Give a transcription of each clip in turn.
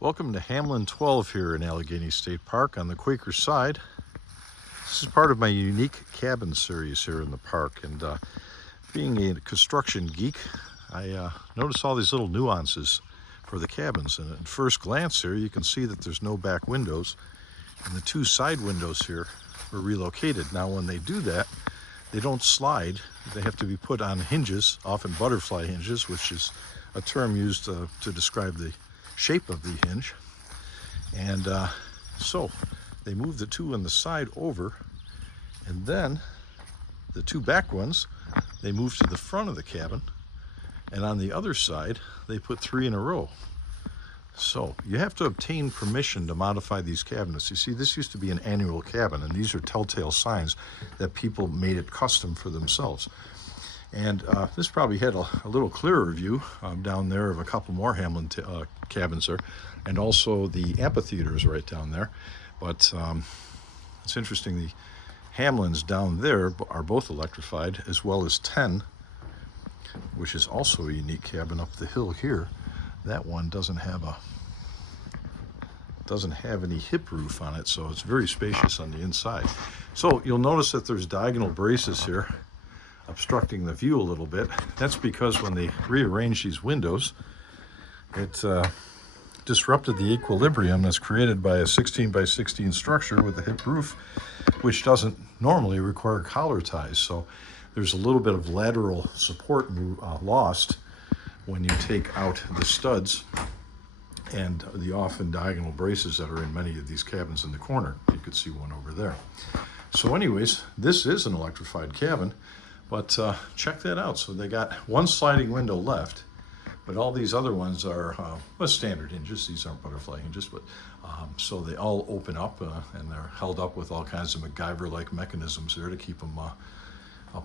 Welcome to Hamlin 12 here in Allegany State Park on the Quaker side. This is part of my unique cabin series here in the park, and being a construction geek, I notice all these little nuances for the cabins. And at first glance here, you can see that there's no back windows, and the two side windows here were relocated. Now when they do that, they don't slide. They have to be put on hinges, often butterfly hinges, which is a term used to describe the shape of the hinge. And so they move the two on the side over, and then the two back ones they move to the front of the cabin, and on the other side they put three in a row. So you have to obtain permission to modify these cabinets. You see, this used to be an annual cabin, and these are telltale signs that people made it custom for themselves. And this probably had a little clearer view down there of a couple more Hamlin cabins there, and also the amphitheater is right down there. But it's interesting, the Hamlins down there are both electrified, as well as 10, which is also a unique cabin up the hill here. That one doesn't have any hip roof on it, so it's very spacious on the inside. So you'll notice that there's diagonal braces here obstructing the view a little bit. That's because when they rearranged these windows, it disrupted the equilibrium that's created by a 16 by 16 structure with a hip roof, which doesn't normally require collar ties. So there's a little bit of lateral support lost when you take out the studs and the often diagonal braces that are in many of these cabins in the corner. You could see one over there. So anyways, this is an electrified cabin, but check that out. So they got one sliding window left, but all these other ones are standard hinges. These aren't butterfly hinges, but so they all open up and they're held up with all kinds of MacGyver-like mechanisms there to keep them up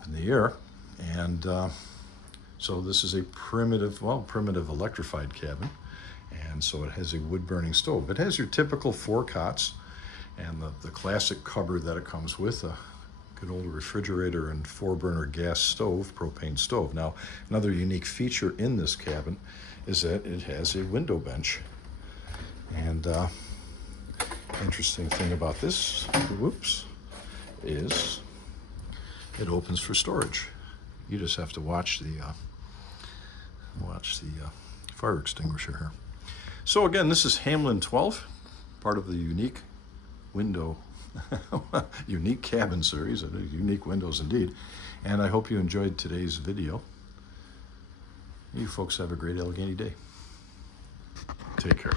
in the air. And so this is a primitive electrified cabin, and so it has a wood-burning stove. It has your typical 4 cots and the classic cupboard that it comes with, a good old refrigerator and 4-burner gas stove, propane stove. Now, another unique feature in this cabin is that it has a window bench. And interesting thing about this, is it opens for storage. You just have to watch the fire extinguisher here. So again, this is Hamlin 12, part of the unique window, unique cabin series. Unique windows indeed. And I hope you enjoyed today's video. You folks have a great Allegany day. Take care.